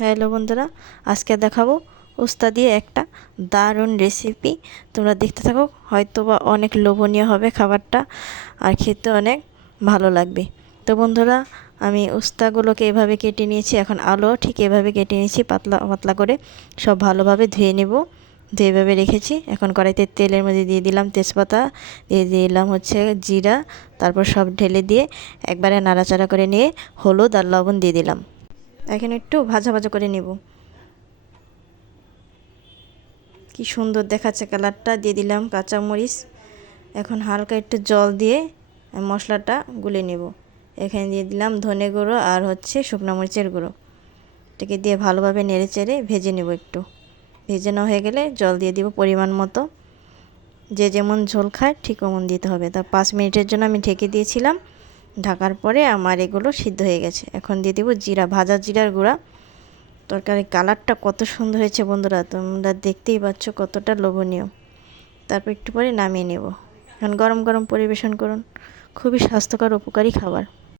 Hello বন্ধুরা, আজকে দেখাবো উস্তা দিয়ে একটা দারুণ রেসিপি। তোমরা দেখতে থাকো, হয়তো বা অনেক লোভনীয় হবে খাবারটা, আর খেতে অনেক ভালো লাগবে। তো বন্ধুরা, আমি উস্তাগুলোকে এভাবে কেটে নিয়েছি। এখন আলু ঠিক এভাবে কেটে নিয়েছি, পাতলা পাতলা করে সব ভালোভাবে ধুয়ে নেব। ধুয়ে এভাবে রেখেছি। এখন কড়াইতে তেলের মধ্যে দিয়ে দিলাম তেজপাতা, দিয়ে দিলাম জিরা, তারপর সব ঢেলে দিয়ে একবারে নাড়াচাড়া করে নিয়ে হলুদ আর লবণ দিয়ে দিলাম। এখন একটু ভাজা ভাজা করে নেব। কি সুন্দর দেখাচ্ছে কালারটা। দিয়ে দিলাম কাঁচামরিচ। এখন হালকা একটু জল দিয়ে মশলাটা গুলে নেব। এখানে দিয়ে দিলাম ধনে গুঁড়ো আর শুকনো মরিচের গুঁড়ো। এটাকে দিয়ে ভালোভাবে নেড়ে চেড়ে ভেজে নেব। একটু ভেজে নেওয়া হয়ে গেলে জল দিয়ে দিব পরিমাণ মতো। যে যেমন ঝোল খায় ঠিক অমন দিতে হবে। তা 5 মিনিটের জন্য আমি ঢেকে দিয়েছিলাম। ঢাকার পরে আমার এগুলো সিদ্ধ হয়ে গেছে। এখন দিয়ে দিব জিরা, ভাজা জিরার গুঁড়া। তরকারির কালারটা কত সুন্দর হয়েছে বন্ধুরা, তোমরা দেখতেই পাচ্ছ কতটা লোভনীয়। তারপর একটু পরে নামিয়ে নেব। এখন গরম গরম পরিবেশন করুন। খুবই স্বাস্থ্যকর উপকারী খাবার।